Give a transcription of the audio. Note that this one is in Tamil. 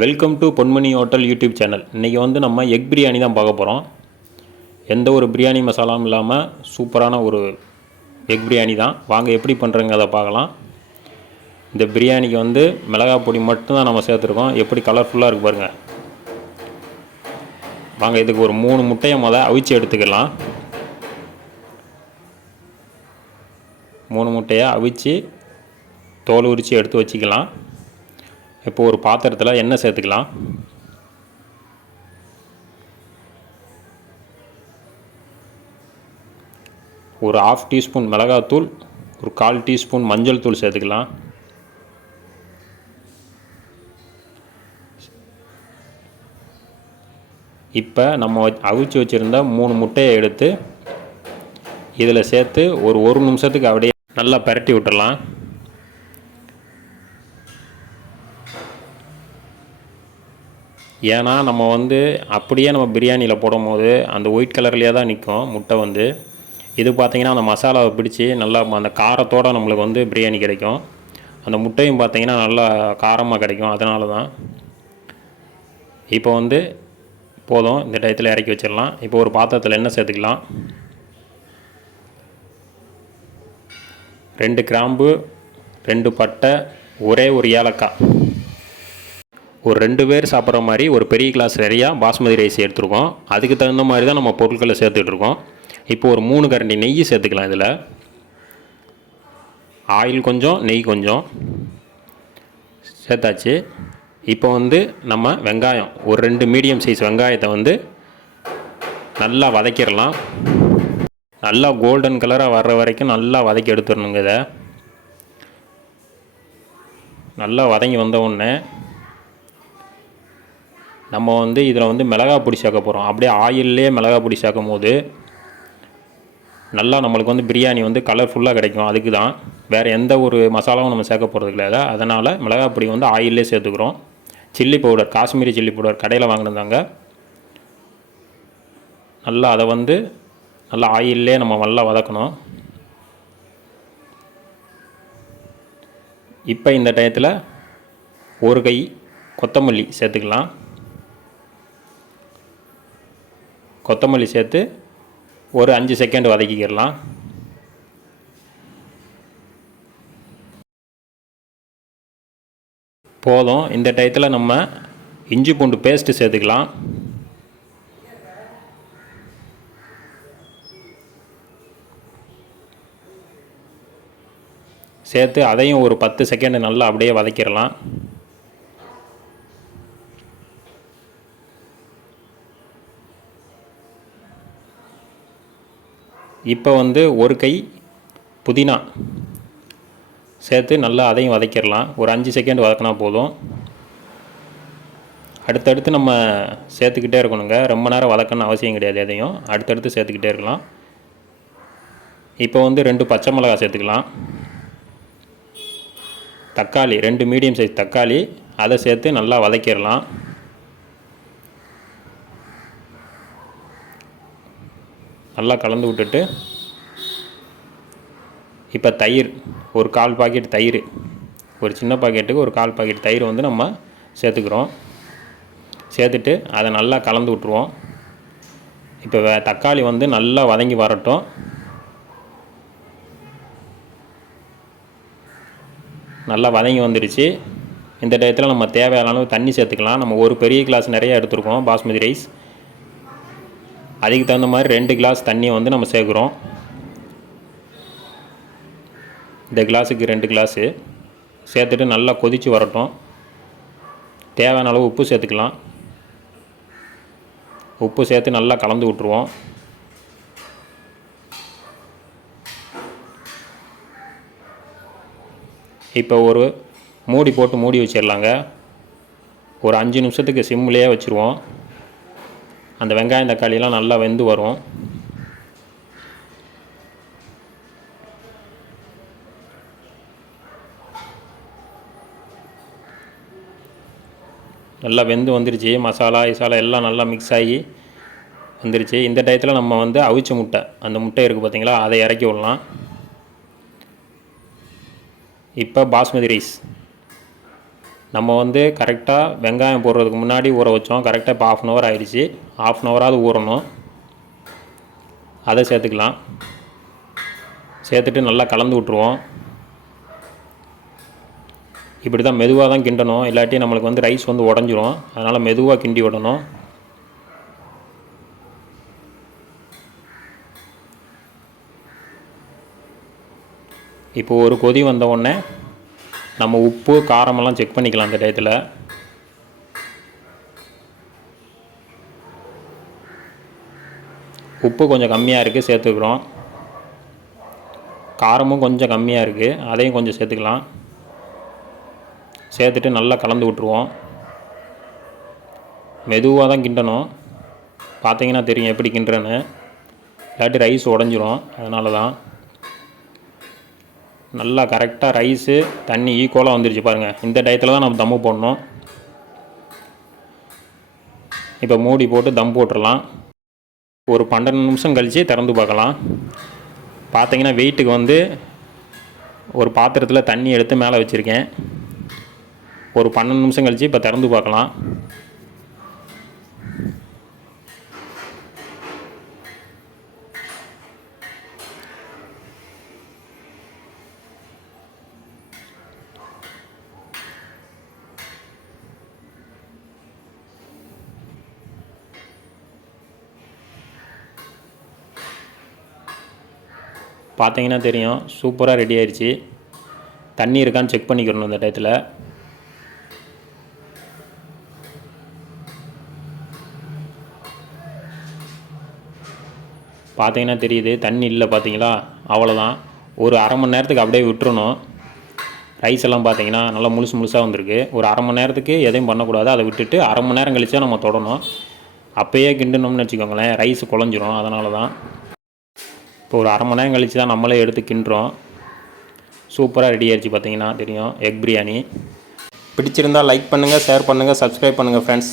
Welcome to Ponmani hotel YouTube channel இன்றைக்கி வந்து நம்ம எக் பிரியாணி தான் பார்க்க போகிறோம் எந்த ஒரு பிரியாணி மசாலாவும் இல்லாமல் சூப்பரான ஒரு எக் பிரியாணி தான். வாங்க எப்படி பண்ணுறங்க அதை பார்க்கலாம். இந்த பிரியாணிக்கு வந்து மிளகாய் பொடி மட்டும்தான் நம்ம சேர்த்துருக்கோம். எப்படி கலர்ஃபுல்லாக இருக்கு பாருங்கள் வாங்க இதுக்கு ஒரு மூணு முட்டையை மொதல் அவிச்சு எடுத்துக்கலாம். மூணு முட்டையை அவிச்சு தோல் உரித்து எடுத்து வச்சுக்கலாம். இப்போ ஒரு பாத்திரத்தில் எண்ணெய் சேர்த்துக்கலாம். ஒரு ஆஃப் டீஸ்பூன் மிளகாத்தூள் ஒரு கால் டீஸ்பூன் மஞ்சள் தூள் சேர்த்துக்கலாம். இப்போ நம்ம அவிச்சு வச்சுருந்த மூணு முட்டையை எடுத்து இதில் சேர்த்து ஒரு ஒரு நிமிஷத்துக்கு அப்படியே நல்லா பரட்டி விட்டுடலாம் ஏன்னா நம்ம வந்து அப்படியே நம்ம பிரியாணியில் போடும்போது அந்த ஒயிட் கலர்லேயே தான் நிற்கும் முட்டை வந்து. இது பார்த்திங்கன்னா அந்த மசாலாவை பிடிச்சி நல்லா அந்த காரத்தோடு நம்மளுக்கு வந்து பிரியாணி கிடைக்கும். அந்த முட்டையும் பார்த்திங்கன்னா நல்லா காரமாக கிடைக்கும் அதனால தான் இப்போ வந்து போதும் இந்த டயத்தில் இறக்கி வச்சிடலாம். இப்போ ஒரு பாத்திரத்தில் என்ன சேர்த்துக்கலாம். ரெண்டு கிராம்பு ரெண்டு பட்டை ஒரே ஒரு ஏலக்காய். ஒரு ரெண்டு பேர் சாப்பிட்ற மாதிரி ஒரு பெரிய கிளாஸ் நிறையா பாஸ்மதி ரைஸ் எடுத்துருக்கோம். அதுக்கு தகுந்த மாதிரி தான் நம்ம பொருட்களை சேர்த்துட்ருக்கோம். இப்போ ஒரு மூணு கரண்டி நெய் சேர்த்துக்கலாம் இதில். ஆயில் கொஞ்சம் நெய் கொஞ்சம். சேர்த்தாச்சு. இப்போ வந்து நம்ம வெங்காயம் ஒரு ரெண்டு மீடியம் சைஸ் வெங்காயத்தை வந்து நல்லா வதக்கிடலாம். நல்லா கோல்டன் கலராக வர்ற வரைக்கும் நல்லா வதக்கி எடுத்துடணுங்க இதை. நல்லா வதங்கி வந்த உடனே நம்ம வந்து இதில் வந்து மிளகா பொடி சேர்க்க போகிறோம். அப்படியே ஆயிலே மிளகாய் பொடி சேர்க்கும் போது நல்லா நம்மளுக்கு வந்து பிரியாணி வந்து கலர்ஃபுல்லாக கிடைக்கும். அதுக்கு தான் வேறு எந்த ஒரு மசாலாவும் நம்ம சேர்க்க போகிறது கிடையாது. அதனால் மிளகா பொடி வந்து ஆயிலே சேர்த்துக்கிறோம். Chilli powder Kashmiri chilli powder கடையில் வாங்கினதாங்க நல்லா அதை வந்து நல்லா ஆயிலே நம்ம நல்லா வதக்கணும். இப்போ இந்த டயத்தில் ஒரு கை கொத்தமல்லி சேர்த்துக்கலாம். கொத்தமல்லி சேர்த்து ஒரு அஞ்சு செகண்ட் வதக்கிக்கிடலாம். போதும். இந்த டயத்தில் நம்ம இஞ்சி பூண்டு பேஸ்ட்டு சேர்த்துக்கலாம். சேர்த்து அதையும் ஒரு பத்து செகண்டு நல்லா அப்படியே வதக்கிடலாம். இப்போ வந்து ஒரு கை புதினா சேர்த்து நல்லா அதையும் வதக்கிடலாம். ஒரு அஞ்சு செகண்ட் வதக்கினா போதும். அடுத்தடுத்து நம்ம சேர்த்துக்கிட்டே இருக்கணுங்க. ரொம்ப நேரம் வதக்கணும்னு அவசியம் கிடையாது எதையும். அடுத்தடுத்து சேர்த்துக்கிட்டே இருக்கலாம். இப்போ வந்து ரெண்டு பச்சை மிளகாய் சேர்த்துக்கலாம். தக்காளி ரெண்டு மீடியம் சைஸ் தக்காளி அதை சேர்த்து நல்லா வதக்கிடலாம். நல்லா கலந்து விட்டுட்டு இப்போ தயிர் ஒரு கால் பாக்கெட் தயிர் ஒரு சின்ன பாக்கெட்டுக்கு ஒரு கால் பாக்கெட் தயிர் வந்து நம்ம சேர்த்துக்கிறோம். சேர்த்துட்டு அதை நல்லா கலந்து விட்ருவோம் இப்போ தக்காளி வந்து நல்லா வதங்கி வரட்டும். நல்லா வதங்கி வந்துடுச்சு இந்த டயத்தில் நம்ம தேவையான அளவு தண்ணி சேர்த்துக்கலாம். நம்ம ஒரு பெரிய கிளாஸ் நிறைய எடுத்துருக்கோம். பாஸ்மதி ரைஸ். அதுக்கு தகுந்த மாதிரி ரெண்டு கிளாஸ் தண்ணியை வந்து நம்ம சேர்க்குறோம். இந்த கிளாஸுக்கு ரெண்டு கிளாஸு. சேர்த்துட்டு நல்லா கொதித்து வரட்டும். தேவையான அளவு உப்பு சேர்த்துக்கலாம். உப்பு சேர்த்து நல்லா கலந்து விட்ருவோம் இப்போ ஒரு மூடி போட்டு மூடி வச்சிடலாங்க. ஒரு அஞ்சு நிமிஷத்துக்கு சிம்லேயே வச்சுருவோம். அந்த வெங்காயம் தக்காளியெல்லாம் நல்லா வெந்து வரும். நல்லா வெந்து வந்துருச்சு. மசாலா இசாலா எல்லாம் நல்லா மிக்ஸ் ஆகி வந்துருச்சு. இந்த டயத்தில் நம்ம வந்து அவிச்ச முட்டை. அந்த முட்டை இருக்குது பார்த்தீங்களா அதை இறக்கி விடலாம். இப்போ பாஸ்மதி ரைஸ் நம்ம வந்து கரெக்டாக வெங்காயம் போடுறதுக்கு முன்னாடி ஊற வச்சோம். கரெக்டாக இப்போ ஆஃப் அன் ஹவர் ஆயிடுச்சு. ஆஃப் அன் ஹவராவது ஊறணும். அதை சேர்த்துக்கலாம். சேர்த்துட்டு நல்லா கலந்து விட்ருவோம் இப்படி தான் மெதுவாக தான் கிண்டணும். இல்லாட்டி நம்மளுக்கு வந்து ரைஸ் வந்து உடஞ்சிரும். அதனால் மெதுவாக கிண்டி விடணும். இப்போ ஒரு கொதி வந்த உடனே நம்ம உப்பு காரமெல்லாம் செக் பண்ணிக்கலாம் அந்த டயத்தில். உப்பு கொஞ்சம் கம்மியாக இருக்குது சேர்த்துக்கிறோம். காரமும் கொஞ்சம் கம்மியாக இருக்குது அதையும் கொஞ்சம் சேர்த்துக்கலாம். சேர்த்துட்டு நல்லா கலந்து விட்ருவோம் மெதுவாக தான் கிண்டணும். பார்த்தீங்கன்னா தெரியும் எப்படி கிண்டுறேன்னு. இல்லாட்டி ரைஸ் உடஞ்சிரும் அதனால தான் நல்லா கரெக்டாக ரைஸு தண்ணி ஈக்குவலாக வந்துருச்சு பாருங்கள் இந்த டயத்தில் தான் நம்ம தம்மு போடணும். இப்போ மூடி போட்டு தம் போட்டுடலாம் ஒரு பன்னெண்டு நிமிஷம் கழித்து திறந்து பார்க்கலாம். பார்த்தீங்கன்னா வெயிட்டுக்கு வந்து ஒரு பாத்திரத்தில் தண்ணி எடுத்து மேலே வச்சுருக்கேன். ஒரு பன்னெண்டு நிமிஷம் கழித்து இப்போ திறந்து பார்க்கலாம். பார்த்தீங்கன்னா தெரியும். சூப்பராக ரெடி ஆயிடுச்சு. தண்ணி இருக்கான்னு செக் பண்ணிக்கிறணும் இந்த டயத்தில். பார்த்தீங்கன்னா தெரியுது. தண்ணி இல்லை பார்த்தீங்களா? அவ்வளோதான் ஒரு அரை மணி நேரத்துக்கு அப்படியே விட்டுறணும். ரைஸ் எல்லாம் பார்த்தீங்கன்னா நல்லா முழுசு முழுசாக வந்திருக்கு. ஒரு அரை மணி நேரத்துக்கு எதையும் பண்ணக்கூடாது. அதை விட்டுட்டு அரை மணி நேரம் கழிச்சா நம்ம தொடணும். அப்போயே கிண்டணும்னு வச்சுக்கோங்களேன். ரைஸ் குழஞ்சிரும். அதனால தான் இப்போ ஒரு அரை மணி நேரம் கழித்து தான் நம்மளே எடுத்து கிண்டுறோம் சூப்பராக ரெடி ஆயிடுச்சு பார்த்தீங்கன்னா தெரியும். எக் பிரியாணி பிடிச்சிருந்தால் லைக் பண்ணுங்கள் ஷேர் பண்ணுங்கள் சப்ஸ்கிரைப் பண்ணுங்கள் ஃப்ரெண்ட்ஸ்